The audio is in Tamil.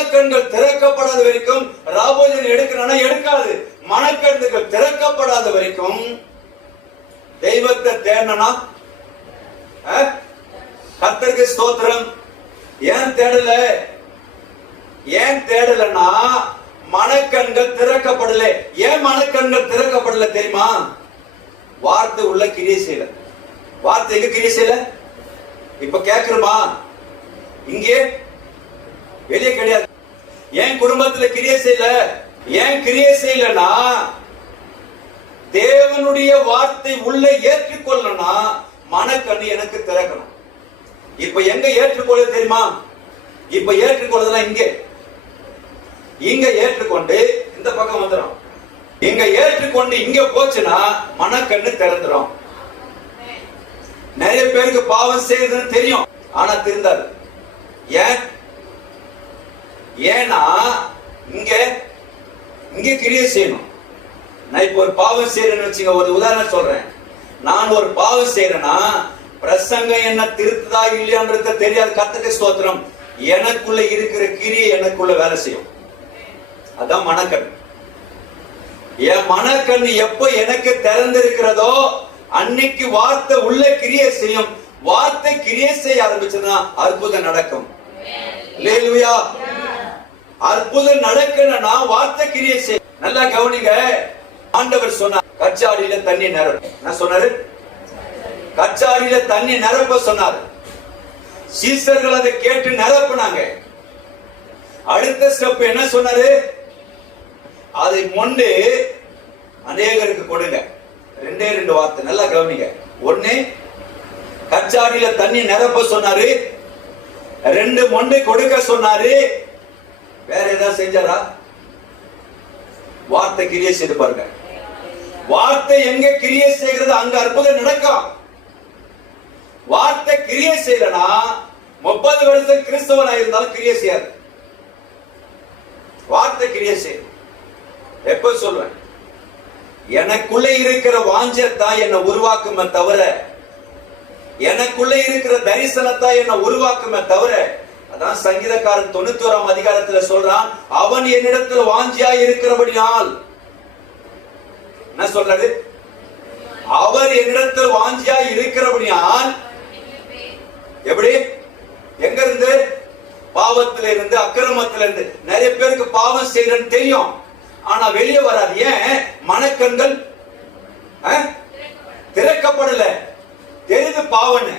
மனக்கண்கள் திறக்கப்படாத வரைக்கும் ராபோஜன் எடுக்கணும்னா எடுக்காது. மனக்கண்கள் திறக்கப்படாத வரைக்கும் தெய்வத்தை தேடனா கர்த்தருக்கு ஸ்தோத்திரம். ஏன் தேடல? ஏன் தேடலன்னா மனக்கண்கள் திறக்கப்படல. ஏன் மனக்கண்கள் திறக்கப்படல தெரியுமா? வார்த்தை உள்ள கிரியை செய்யல. வார்த்தை எங்க கிரியை செய்யல? இப்ப கேக்குறமா? இங்கே வெளியே கிடையாது. ஏன் குடும்பத்துல கிரியை செய்யல? ஏன் கிரியை செய்யலனா தேவனுடைய வார்த்தை உள்ள ஏற்றுக்கொள்ளனா மனக்கண்ணு எனக்கு திறக்கணும். இப்ப எங்க ஏற்றுக்கொள்ள தெரியுமா? இப்ப ஏற்றுக்கொள்ளதெல்லாம் இங்க ஏற்றுக்கொண்டு இந்த பக்கம் வந்துடும். இங்க ஏற்றுக்கொண்டு இங்க போச்சுன்னா மனக்கண்ணு திறந்துடும். நிறைய பேருக்கு பாவம் செய்யறதுன்னு தெரியும், ஆனா திருந்தாது. ஏன்னா இங்க கிரியை செய்யணும். நான் இப்ப ஒரு பாவம் செய்யறேன்னு வச்சுங்க, ஒரு உதாரணம் சொல்றேன். நான் ஒரு பாவம் செய்யறேன்னா பிரசங்கம் என்ன திருத்ததா இல்லையான்றது தெரியாது. கர்த்தருக்கு ஸ்தோத்திரம். எனக்குள்ள இருக்கிற கிரியை எனக்குள்ள வேலை செய்யும். அதான் மனக்கண். என் மனக்கண் எப்ப எனக்கு திறந்திருக்கிறதோ அன்னைக்கு வார்த்தை உள்ள கிரியை செய்யும். வார்த்தை கிரியை செய்ய ஆரம்பிச்சதுன்னா அற்புதம் நடக்கும். அல்லேலூயா. அற்புதம் நடக்கணும்னா வார்த்தை கிரியை செய்ய. நல்லா கவனிங்க. ஆண்டவர் சொன்னார் கச்சாடியில தண்ணி நிரப்பு. என்ன சொன்னாரு? கச்சாடியில தண்ணி நிரப்ப சொன்னார். சீசர்கள் அதை கேட்டு நிரப்புனாங்க. அடுத்த ஸ்டெப் என்ன சொன்னாரு? அதை மொண்டு அநேகருக்கு கொடுங்க. 2 வார்த்தை நல்லா கவனிங்க. ஒண்ணு கச்சாடியில தண்ணி நிரப்ப சொன்னாரு, 2 மொண்டு கொடுக்க சொன்னாரு. வேற ஏதாவது செஞ்சாரா? வார்த்தை கிரியை செய்து பாருங்க. வார்த்தை எங்க கிரியை செய்கிறது அங்க அற்புதம் நடக்கும். வார்த்தை கிரியை செய்யலனா 30 வருஷம் கிறிஸ்தவனா இருந்தாலும் கிரியை செய்யாது. வார்த்தை கிரியை செய்யும். எப்ப சொல்றேன்? எனக்குள்ள இருக்கிற வாஞ்சத்தான் என்னை உருவாக்குமே தவிர, எனக்குள்ள இருக்கிற தரிசனத்தான் என்னை உருவாக்குமே தவிர. அதான் சங்கீதக்காரன் 91ஆம் அதிகாரத்துல சொல்றான், அவன் என்னிடத்துல வாஞ்சியா இருக்கிறபடியால். என்ன சொல்றது? அவர் என்னிடத்தில் வாஞ்சியா இருக்கிறபடியால். எப்படி? எங்க இருந்து? பாவத்தில இருந்து, அக்கிரமத்தில இருந்து. நிறைய பேருக்கு பாவம் செய்யறன்னு தெரியும், ஆனா வெளியே வராது. ஏன்? மனக்கண்கள் திறக்கப்படல. தெரிது பாவன்னு.